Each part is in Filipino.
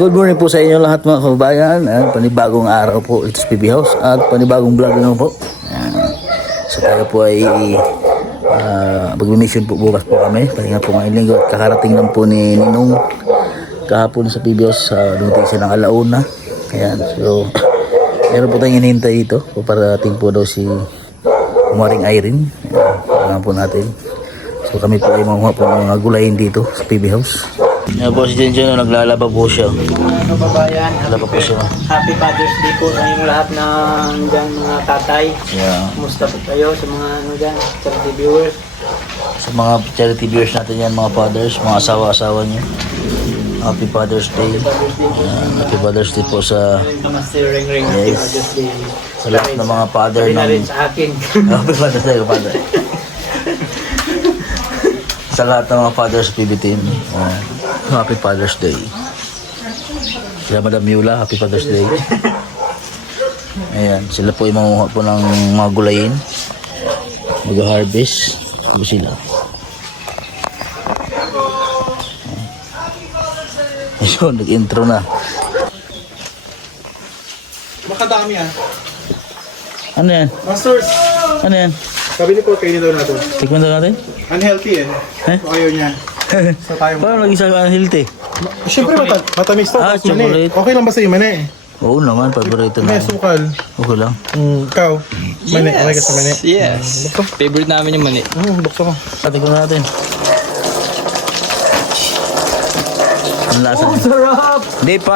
Good morning po sa inyo lahat mga kababayan. Panibagong araw po ito sa PB House at panibagong vlog naman po. So tayo po ay mag-mission po bukas po kami. Pahinga po ngayong linggo at kakarating lang po ni Ninong kahapon sa PB House. Dumating siya ng alauna. Ayan, so meron po tayong hinihintay dito. Parating po daw si Umaring Irene. Ayan po natin. So kami po ay mamuha po ng mga gulayin dito sa PB House. Yan po si Jenjen, naglalaba po siya. Mga kababayan, Naglalaba po siya. happy Father's Day po sa inyong lahat na dyan mga tatay. Yeah. Kumusta po kayo sa mga dyan, charity viewers. Sa mga charity viewers natin yan, mga fathers, mga asawa-asawa niyo. Happy Father's Day. Happy Father's Day po sa Namaste, ring-ring, Yes. happy Father's Day. sa lahat ng mga father Sabi na rin ng sa akin. Happy Father's Day, father. Sa lahat ng mga fathers sa PB team. Happy Father's Day. Sila Madam Yula, Happy Father's Day. Ayan, sila po ay manguha po ng mga gulayin. Mag-harvest. Ano sila? Ayun, nag-intro na. Makadami ah. Ano yan? Masters, Ano yan? sabi ni Paul, kainin daw natin. Tikman daw natin? Unhealthy eh. Eh? Ayaw niya. So tayo. Parang nag-isa ang healthy. Siyempre matamis to. Ah, tapos mani. chocolate. Okay lang ba sa'yo mani? Oo naman, paborito na. May sukal. Okay lang. Ikaw? Mani. Okay ka sa mani? Yes. Favorite namin yung mani. Buksan ko. Tikman natin. Ang lasa niya. Sarap! Hindi pa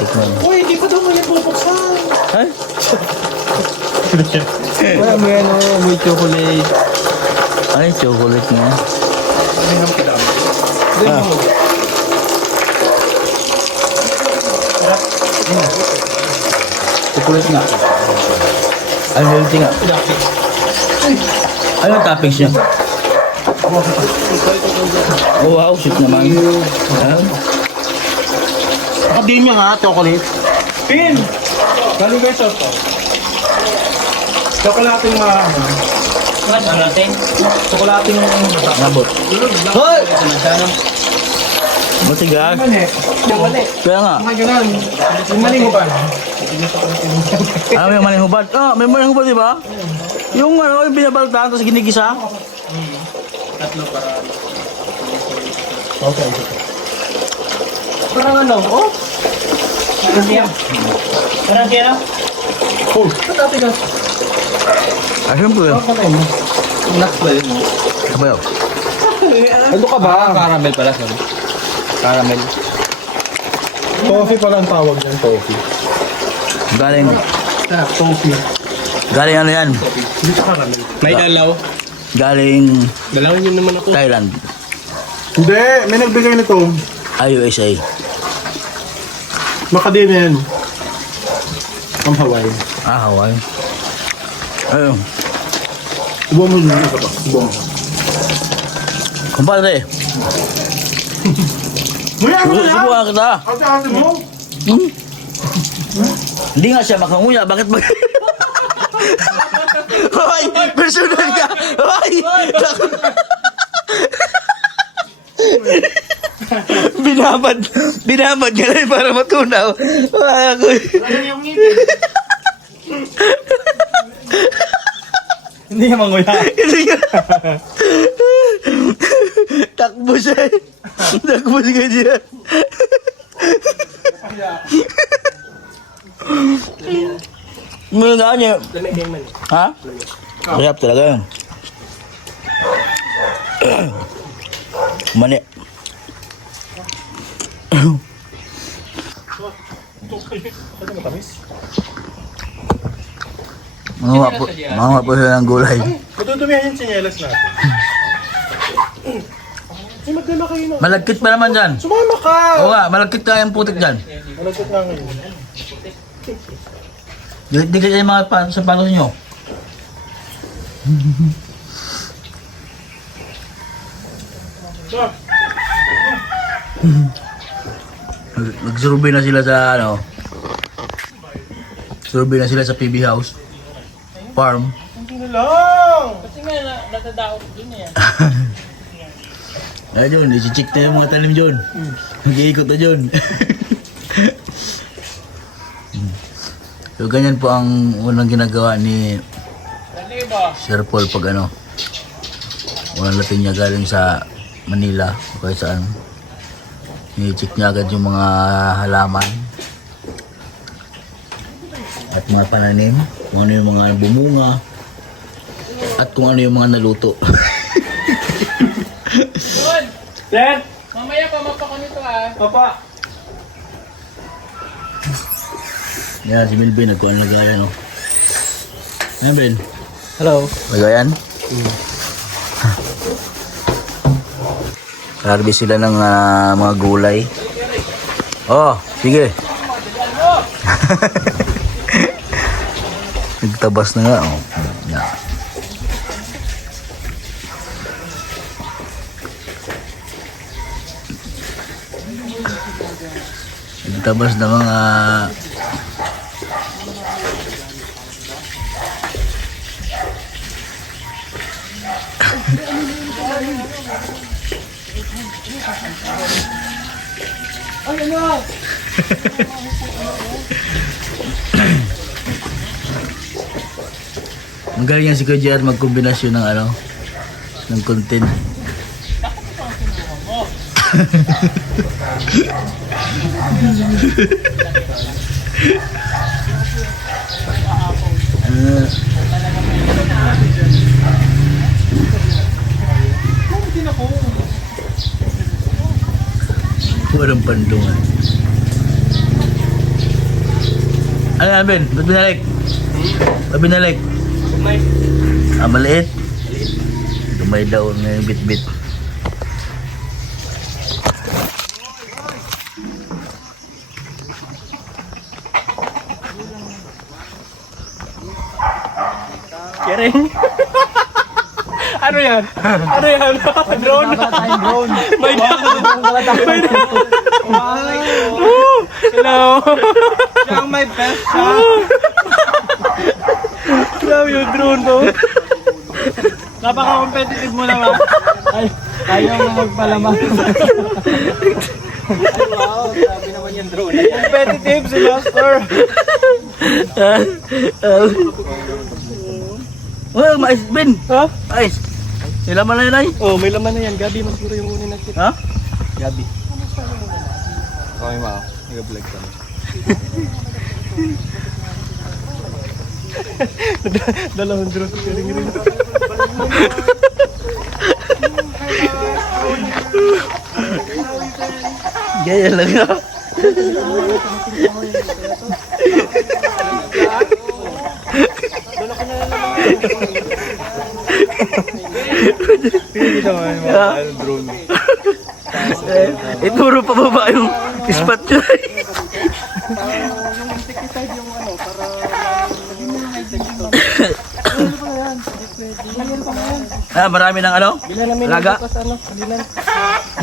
tikman. Uy, hindi pa daw mani bubuksan. Ay? May ano, may chocolate. Ay, chocolate niya. May ham ka daw. Chocolate nga. Ay, healthy nga. Ano ang toppings niya? Oh, wow, sweet naman. Ah, Academia nga, chocolate. Pin! Galing kayo sa to. Chocolating mga Chocolating Nabot. Hoy! Matigas. Mani. Kaya nga. Mga ganun. Yung mani mo ba? Ano yung manihubad? Ah, may manihubad, di ba? Yung ano, yung binabaltaan, tapos ginigisa. Okay. Parang ano, oh? Parang siya. Parang siya, no? Cool. Ba't dati ka? Ah, siyempre. Patay mo. Nuts ba yun? Sabayaw. Ano ka ba? Caramel pala, sorry. Caramel. Toffee pala ang tawag niyan, toffee. Galing, Toffee. galing ano yan? Hindi ka caramel. May dalaw. Galing Dalawin yun naman ako. Thailand. Hindi, may nagbigay nito. USA. Macadamia yan. From Hawaii. Ah, Hawaii. Ayun. Ibuha mo yung isa pa. Ibuha mo. Kumpadre, Nguya mo na yan! subukan kita. Ate-ate mo? Hindi nga siya makanguya. Bakit ba? Hoy! Personal ka! Hoy! Binabad ka rin para matunaw. Ay, ako. Yung ngipin. Hindi naman nguya. Hindi nga. Takbo siya eh. Takbo siya dyan. Mga nga niya. Ha? Masarap talaga yun. Mani. Mga po sila ng gulay. Matutumihan yung sinyelas natin. Ay, magdala kayo na. Malagkit pa naman dyan. Sumama ka! Oo nga, malagkit ka yung putik dyan. Malagkot nga ngayon. Di kayo yung mga sa palos nyo. Nag-survey na sila sa ano. Survey na sila sa PB House Farm. Hindi na lang! Kasi nga, natadaot din na yan. Ayun, isi-check na yung mga tanim dyan. Mag-iikot na dyan. So ganyan po ang unang ginagawa ni Sir Paul pag ano, unang latin niya galing sa Manila o kaya saan. I-check niya agad yung mga halaman at mga pananim, kung ano yung mga bumunga at kung ano yung mga naluto. Sir! Mamaya pa mapa ko nito ah. Papa! Yan, si Melvin, nagkuhan lagayan, no? Yan, Ben. Hello. Lagayan? Harvest sila ng mga gulay. Oh, sige. Nagtabas na nga, oh. Yan. Nagtabas na mga ang galing yan si Kuya JR magkombinasyon ng ano, ng content. Walang pandungan. Ano yan, Ben? Ba't binalik? Ba't binalik? Kumay. Ah, maliit? Dumay daw na yung bit-bit. Kering. Ano yan? Ano yan? Drone? Drone. May drone. Hello. Siya ang may best shot. Grabe yung drone to. Napaka-competitive mo naman. Ay, ayaw mo magpalaman. Ay, wow. Sabi naman yung drone. Competitive si Master. Oh, mais, Ben! Ha? Mais! Sila man na yun ay? Oh, may laman na yan. Gabi, mas siguro yung unin natin. Ha? Gabi. Okay, ma. Nag-vlog ka na. Dalawang drone sa ring-ring. Gaya lang ha? Hindi naman mga drone. Ituro pa ba yung spot nyo? Ah, marami ng ano? Bilan namin Laga? dito sa ano? Bilan.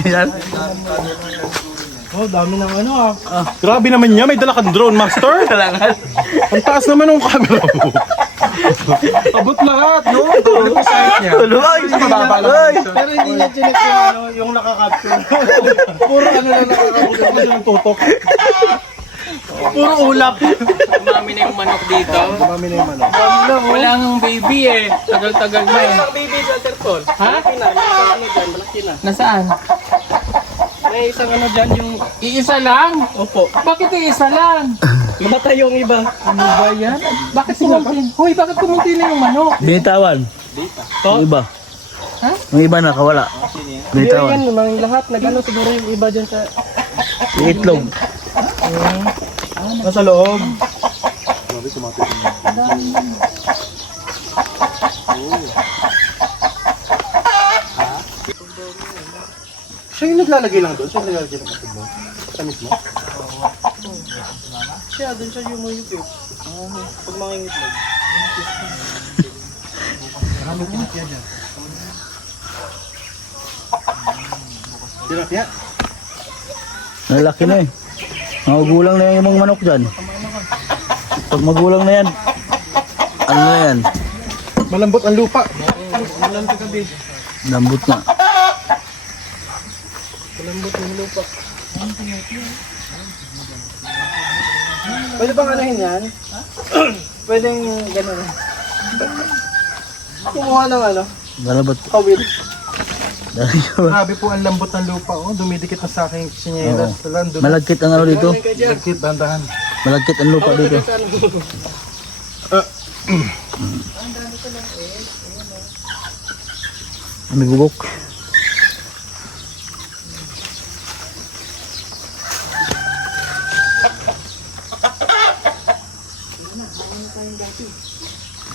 Yan. Oh, dami ng ano ah. Grabe naman niya, may dala kang drone, master. Kailangan. Ang taas naman ng camera mo. Abot lahat, no? Tulog sa site niya. Tuloy! Tuloy! Pero hindi niya chinek yung ano, yung nakakapture. Puro ano lang nakakapture yung tutok. Puro ulap. Dumami na yung manok dito. Dumami na yung ano. Wala nang baby eh. Tagal-tagal na eh. Baby dyan, Sir Paul. Ha? Malaki na, may isang ano dyan, malaki na. Nasaan? May isang ano dyan, yung Iisa lang? opo. Bakit iisa lang? Mamatay yung iba. Ano ba yan? Bakit kumunti? Hoy, bakit kumunti na yung manok? Binitawan. Yung iba. Ha? Yung iba nakawala. Hindi Binitawan. yan, mga lahat, nag-ano siguro yung iba dyan sa... Yung itlog. Nasa loob. Siya yung naglalagay lang doon? Siya yung naglalagay lang doon? Sa mismo? Siya, doon siya yung mga YouTube. Pag mga itlog. Maraming tinatya dyan. Tinatya? Nalaki na eh. Magulang na yung mga manok dyan. Pag magulang na yan, ano na yan? Malambot ang lupa. Malambot gabi. Lambot na. Malambot ang lupa. Pwede bang anahin yan? Pwedeng gano'n. Kumuha ng ano, Malabot. kawil. Dahil Grabe po ang lambot ng lupa. Oh, dumidikit na sa aking sinyelas. Oo. Malagkit ang ano dito. Malagkit, dahan-dahan. Malagkit ang lupa dito. May bubok.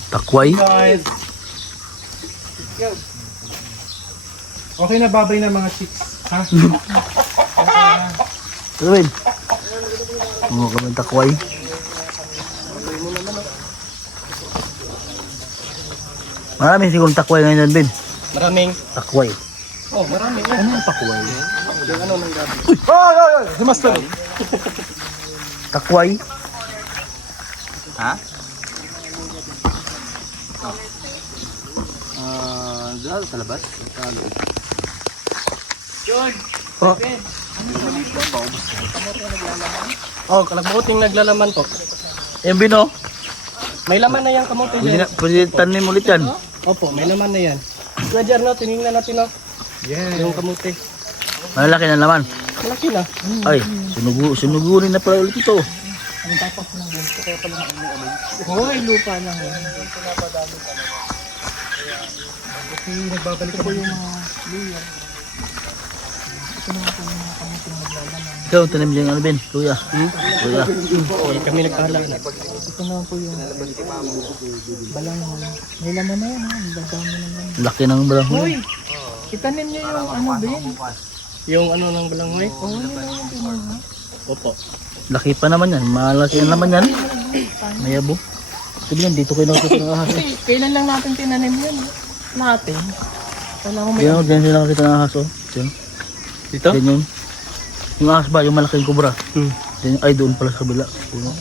Takway. Guys. Okay na babay na mga chicks. Ha? Gawin. Oo, kami takway. Marami siguro takway ngayon, Ben. Maraming. Takway. Oh, marami. Ano yung takway? Yung ano ng gabi. Ay, ay, ay! Si Master. Takway. Ha? Dahil sa labas. Oh, kalagbuting naglalaman po. Yung bino. May laman na yan kamote dyan. Pwede tanim ulit yan. Opo, may laman na yan. Roger, no? Tinignan natin, no? Yeah. Yung kamote. Malalaki na naman. Malaki na. Ay, sinugurin na pala ulit ito. Hoy, lupa lang. Kasi nagbabalik ako yung mga luya. Ikaw, tanim dyan ano, Ben? Luya. Luya. Okay, kami nagkahala na. Ito naman po yung balangon. May laman na yan, ha? Ang dami naman. Laki ng balang. Hoy! Itanim niyo yung ano, Ben. Yung ano ng balanghoy? Oo, yun na yung pinag, ha? Opo. Laki pa naman yan. Malaki na naman yan. Mayabo. Sabi yan, dito kayo nakakita ng ahas. Kasi kailan lang natin tinanim yan, ha? Natin. Kala ko may... Yan, dyan sila nakakita ng ahas, oh. Dyan. Dito? Dyan yun. Yung ahas ba, yung malaking kubra. Hmm. Dyan, ay, doon pala sa kabila. Puno.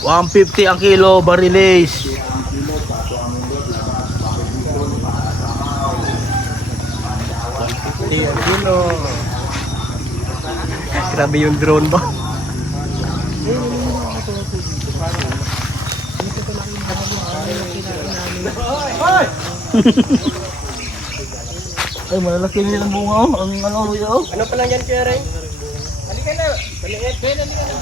$150 ang kilo, barilis. Grabe yung drone ba? Ay, malalaki nila ng bunga, oh. Ang ano, luya, oh. Ano pa lang yan, Kuya Ray? Halika na. Baliit. Ben, halika na.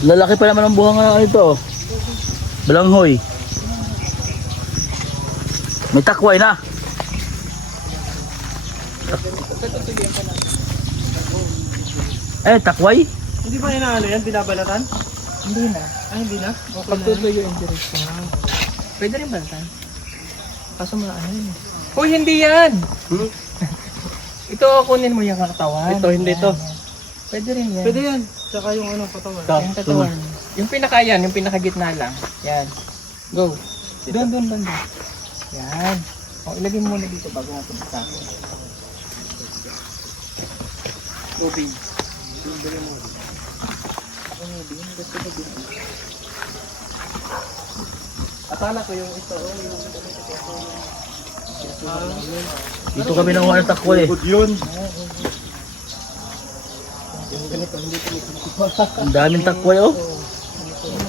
Lalaki pa naman ang bunga nga ito, oh. Balanghoy. May takway na. Eh, takway? Hindi ba inaano yan? Binabalatan? Hindi na. Ay, hindi na. Okay na. Pagtutuyo yung diretso. Pwede rin balatan. Kaso mga ano yun. Hoy, hindi yan! Ito, kunin mo yung katawan. Ito, hindi to. Pwede rin yan. Pwede yan. Tsaka yung ano, patawan. Yung katawan. Yung pinaka yan, yung pinakagitna lang. Yan. Go. Doon. Yan. O, ilagay mo muna dito bago natin sa akin. Tubig. Akala ko yung ito. Dito kami nanguha ng takway. Good yun. Ang daming takway, oh.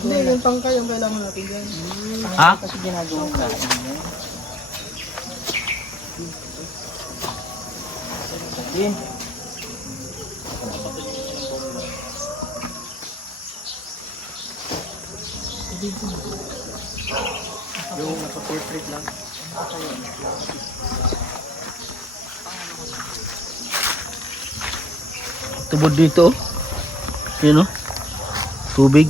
Hindi, yung tangkay yung kailangan natin dyan. Ha? Kasi ginagawa sa akin. Din. Yung naka-portrait lang. Tubod dito, oh. Yun, oh. Tubig.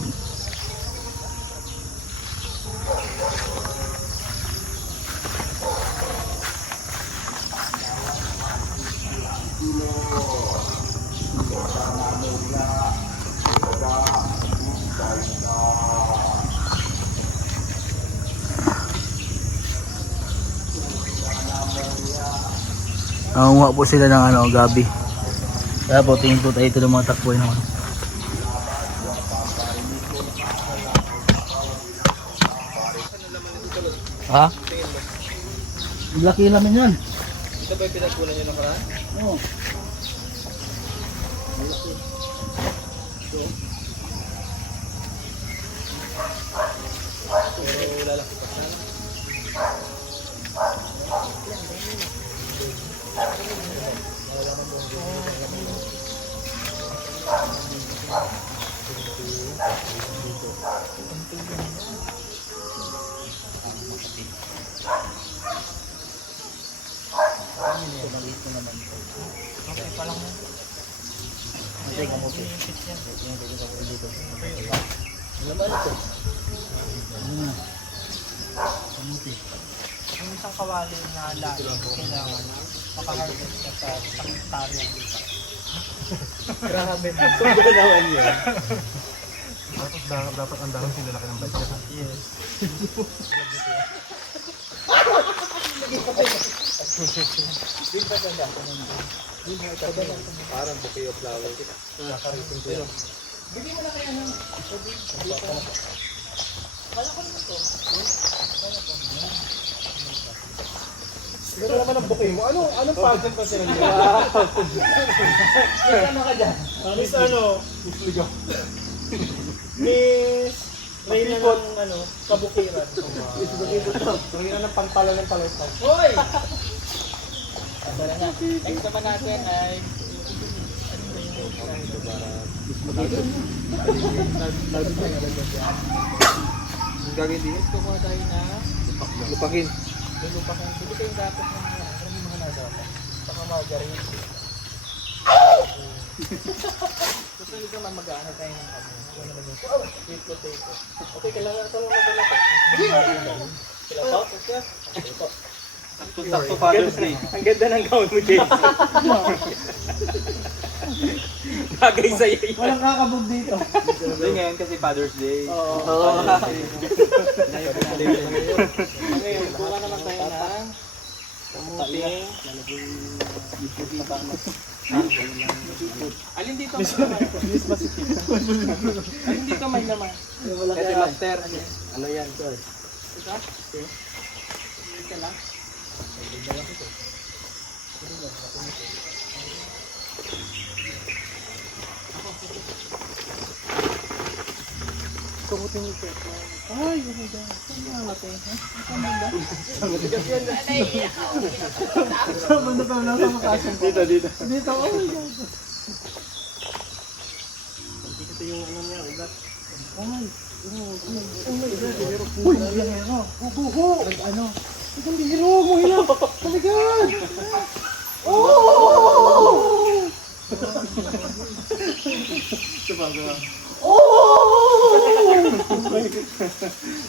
Nangunguha po sila ng ano, gabi. Kaya po, tingin po tayo ito ng mga takboy naman. Ha? Laki naman yan. Ito ba yung pinagkulan nyo ng karaan? Oo. Yung isang kawali na lalo, kailangan makaharvest ka sa isang hektarya dito. Grabe na. Ganawan yun. Dapat ang dahon sinalaki ng budget. Yes. Parang bouquet of flowers. Bigyan mo na kaya ng Pero naman ang bouquet mo. Anong pageant pa sila nila? ano ka dyan? Miss Miss Ligaw. Miss Reyna ng ano, kabukiran. Miss Ligaw. Reyna ng pantalan ng talentang. Hoy! Tara na. Next naman natin ay Ang gagawin din? kumuha tayo na Lupakin. lulupakan. Hindi kayong dapat ng mga nadapat. Baka margarine. Gusto nyo naman mag-ano tayo ng ano. Sweet potato. Okay, kailangan ito lang magdala ko. Sila pa? Okay. Sakto Father's Day. Ang ganda ng gown mo, James. Bagay sa'yo yun. Walang kakabog dito. Hindi ngayon kasi Father's Day. Oo. Ngayon, kuha naman tayo ng kamuting. Alin dito may laman? Alin dito may laman? Ito master. Ano yan, sir? Ito? Ito lang? Tumutin yung check mo. Ay, ano dyan? Saan nga natin? Saan ba? Saan ba na pa nasa makasang pa? Dito. Dito, oh my God. Ito yung ano niya, ugat. Oh my God. Uy, bihero. Bubuho. Ano? Itong bihero mo yan. Oh my God. Oh!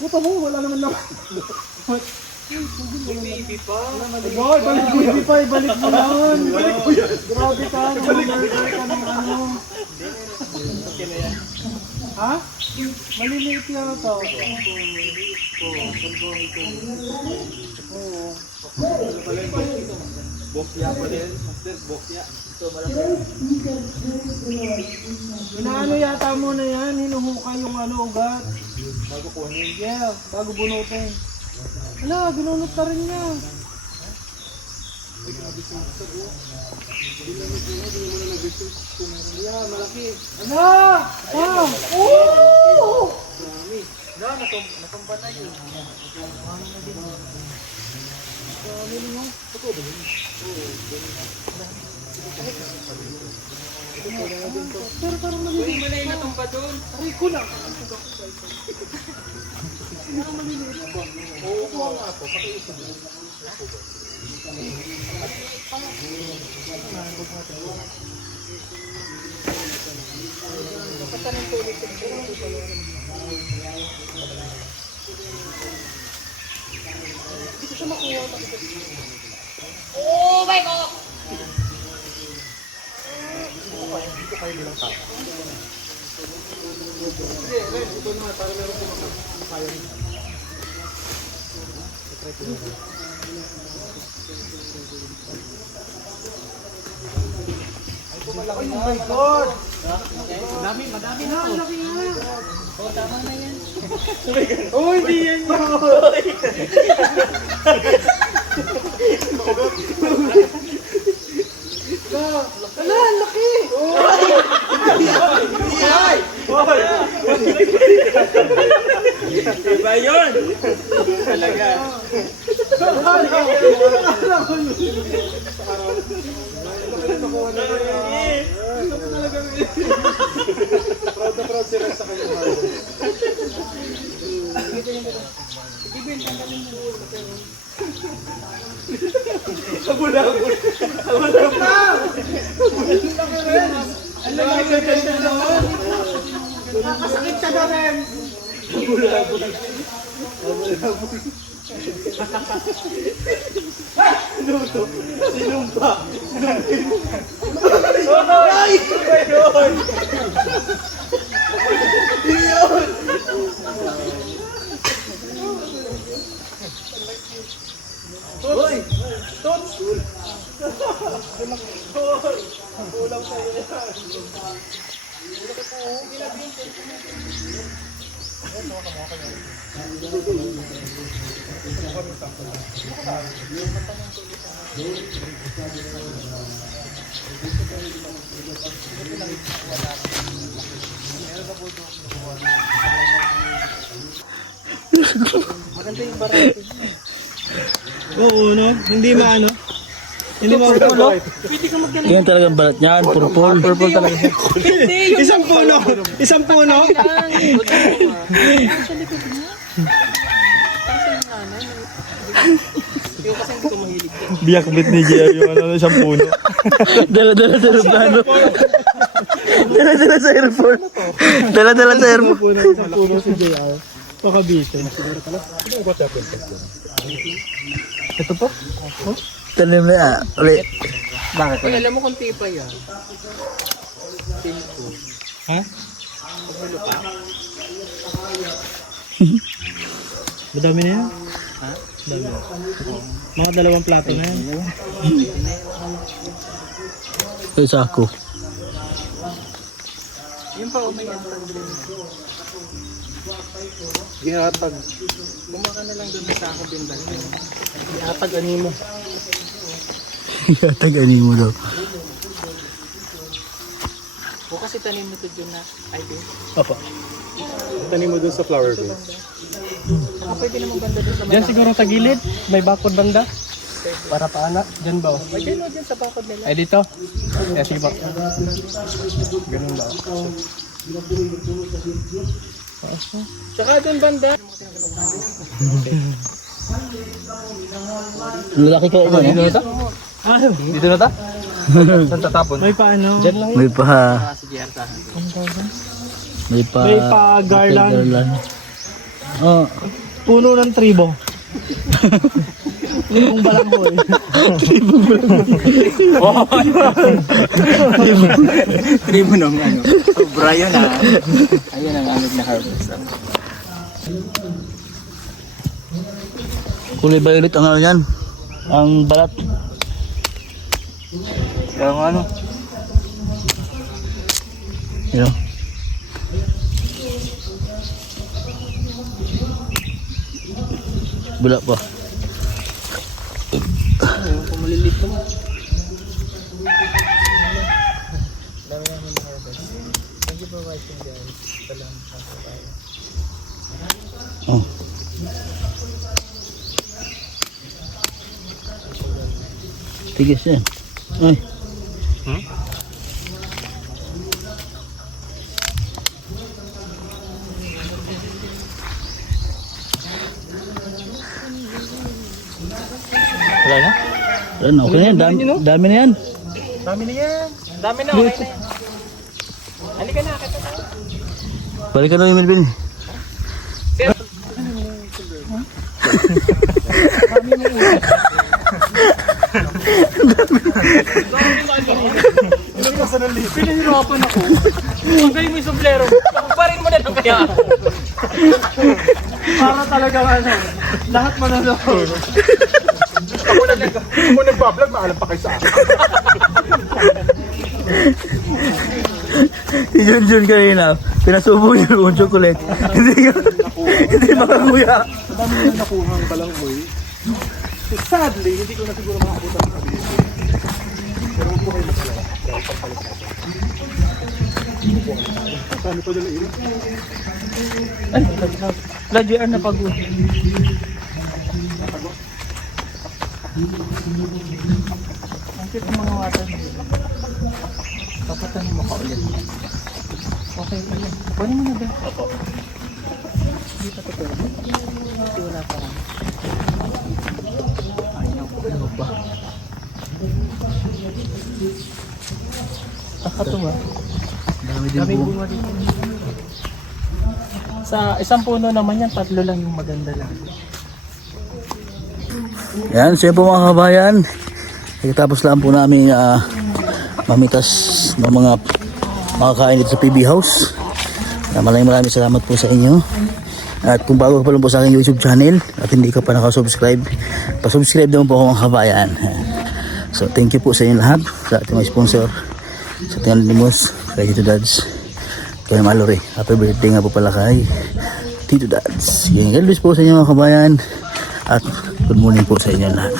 Puta mo, wala naman naman. Baby pa. Boy, balik baby pa, ibalik mo yan. Grabe ka, balik ka ng ano. Ha? Maliliit yan ito. Bokya pa din. Master, bokya. Ito, malaki. Inaano yata mo na yan, hinuhukay yung ano, ugat. Bago kunin. Yeah, bago bunutin. Wala, binunot na rin niya. Yeah, malaki. Ala! Wow! Oh! Natumba na yun. Pero parang maliliit. Hindi mo na yung natumba doon. Aray ko lang. Oh my God! Oh, hindi yan yun. Diba yun? Talaga. Proud na proud sila sa kanya. Oo, no? Hindi maano. Hindi maano. Yan talagang balat niyan, purple. Purple talaga. Isang puno. Isang puno. Biyakbit ni Gia yung ano, isang puno. Dala-dala sa aeroplano. Dala-dala sa airport. Dala-dala sa airport. Isang puno si JR. Pakabite. Ito po? Tanim na yan. Ulit. Bakit? Uy, alam mo kung tipa yan. Ha? Madami na yan? Ha? Dami. Mga 2 plato na yan. Ito sa ako. Yung pa umayan. Gihatag. Bumaka na lang doon sa ako bindal. Gihatag animo. Tagani mo daw. O kasi tanim mo to dyan na ivy. Opo. Tanim mo dun sa flower base. Saka pwede naman banda doon sa Diyan siguro sa gilid, may bakod banda. Para paana. Diyan ba? Ay, dyan o, dyan sa bakod nila. Ay dito. Eh sige ba? Ganun ba? Tsaka doon banda. Lalaki ka ito, no? Ah, dito na ta? Saan tatapon? May pa ano? Diyan lang. May pa... Saka si JR tahan. May pa... May pa garland. Oh. Puno ng tribo. Punong balanghoy. Tribo nung ano. Brian na. Ayun ang amig na harvest. Kulay violet ang ano yan. Ang balat. Kaya nga ano? Yun. Bula pa. Ayun, kung malilit mo. Oh. Tigis yan. Ay. Wala na? Ano, okay na yan. Dami na yan. Dami na yan. Dami na, okay na yan. Halika na, kita na. Balikan na yung Melvin. Pinahirapan ako. Ang galing mo yung sombrero. Parin mo na lang kaya. Para talaga ano, lahat manalo. Kung mo nagbablog, maalam pa kayo sa akin. Si Junjun kanina, pinasubo yung chocolate. Hindi makakuya. Sa dami na nakuha ang balanghoy. Sadly, hindi ko na siguro makakuha ng sabihin. Pero huwag po kayo masalala. Dahil pagpalit natin. Paano pa dyan na ilo? Ay, lagyan na pag ang cute ng mga water. Papatan mo ka ulit. Okay pa yan. Kunin mo na ba? Opo. Hindi pa ito pwede. Hindi wala pa lang. Ayaw ko. Ano ba? Nakatuwa. Dami bunga dito. Sa isang puno naman yan, 3 lang yung maganda lang. Yan, siya po mga kabayan. Tapos lang po namin mamitas ng mga makakain dito sa PB House. Maraming salamat po sa inyo. At kung bago ka pa lang po sa aking YouTube channel at hindi ka pa nakasubscribe, pasubscribe naman po ako mga kabayan. So thank you po sa inyo lahat, sa ating mga sponsor, sa ating Limos, kay Tito Dads, kay Mallory. Happy birthday nga po pala kay Tito Dads. Yan, God bless po sa inyo mga kabayan. At good morning po sa inyo lahat.